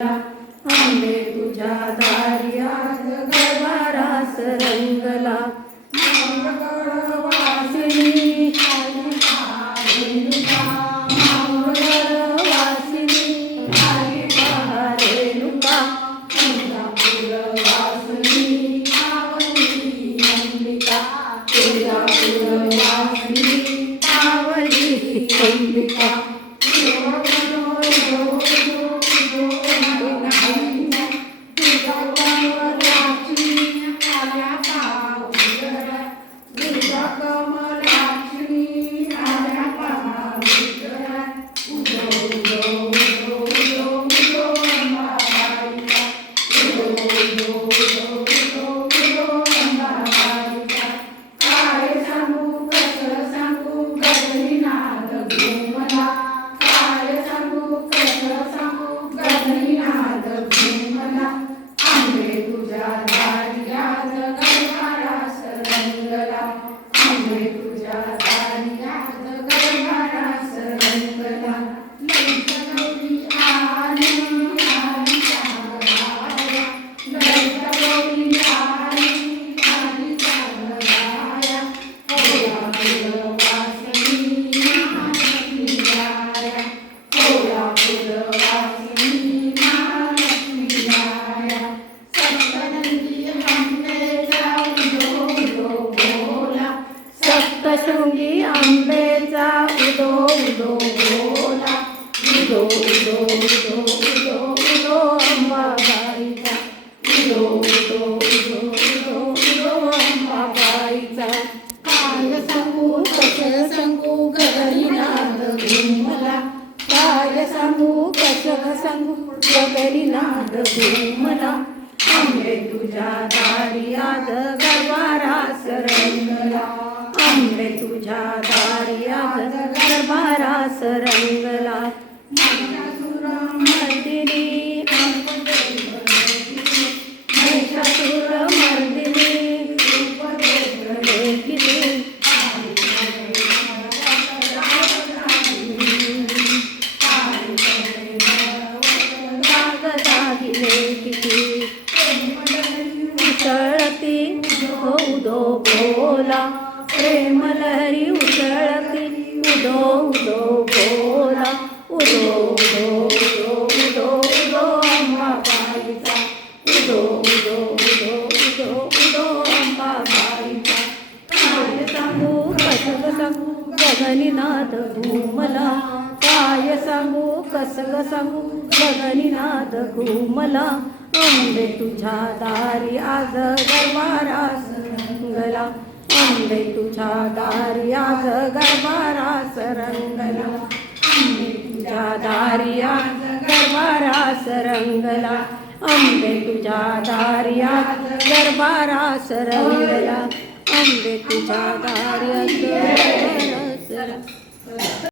आंबे तुझ्या दारी आज गरबारास रंगला वासिनी वासिनी आली रेणुका तुळजापूर वासिनी आवली अंबिका तुळजापूर वासिनी आवली अंबिका सप्तशृंगी आंबेचा उदो उदो बोला उदो उदो उदो उदो उदो अंबाबाईचा उदो उदो उदो उदो उदो अंबाबाईचा काय सांगू कसं सांगू गगनीनाद घुमला काय सांगू कसं सांगू गगनीनाद घुमला आंबे तुझ्या दारी आज गरबारास रंगला आंबे तुझ्या दारी आज गरबारास रंगला महिषासुरमर्दिनी महिषासुरमर्दिनी उसळती उदो बोला प्रेम लहरी उसळती उदो उदो बोला उदो उदो उदो उदो उदो अंबाबाईचा उदो उदो उदो उदो उदो अंबाबाईचा काय सांगू कसं सांगू गगनीनाद घुमला काय सांगू कसं सांगू गगनीनाद घुमला आंबे तुझ्या दारी आज गरबारास रंगला आंबे तुझ्या दारी आज गरबारास रंगला आंबे तुझ्या दारी आज गरबारास रंगला आंबे तुझ्या दारी आज गरबारास रंगला आंबे तुझ्या दारी आज गरबारास